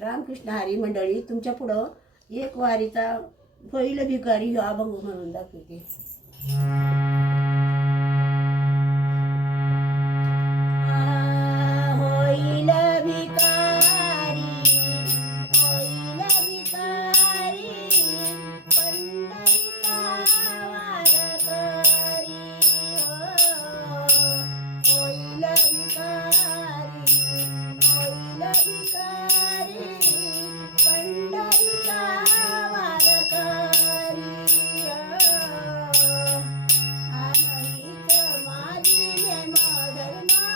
रामकृष्ण हरी मंडळी तुमच्या पुढं एक वारीचा पहिलं भिकारी हा अभंग म्हणून दाखवते. होईल भिकारी, होईल भिकारी, पंढरीचा वारकरी. होईल भिकारी, होईल भिकारी, पंढरीचा वारकरी. हीच माझी नेमधर्मामुखी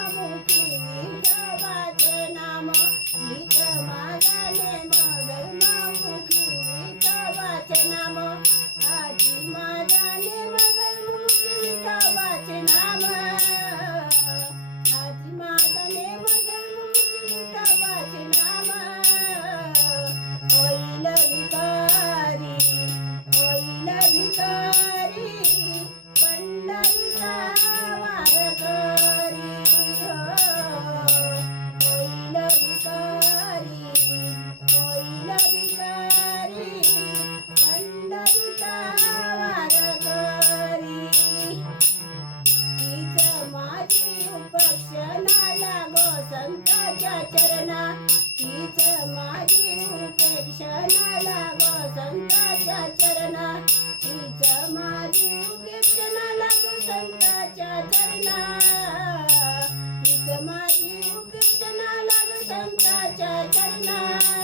विठोबाचे नाम, हीच माझा नेमधर्मामुखी विठोबाचे नाम, आजी माझा नेमधर्मामुखी विठोबाचे नाम, आजी माझा नेमधर्मामुखी विठोबाचे नाम. होईल भिकारी, होईल भिकारी, पंढरीचा वारकरी. होईल भिकारी, होईल भिकारी, पंढरीचा वारकरी. हीच माझी उपेक्षणा लागो संतांच्या चरणा, हीच माझी उपेक्षणा लागो संतांच्या चरणा, हीच माझी उपेक्षणा लागो संतांच्या चरणा, हीच माझी उपेक्षणा लागो संतांच्या चरणा.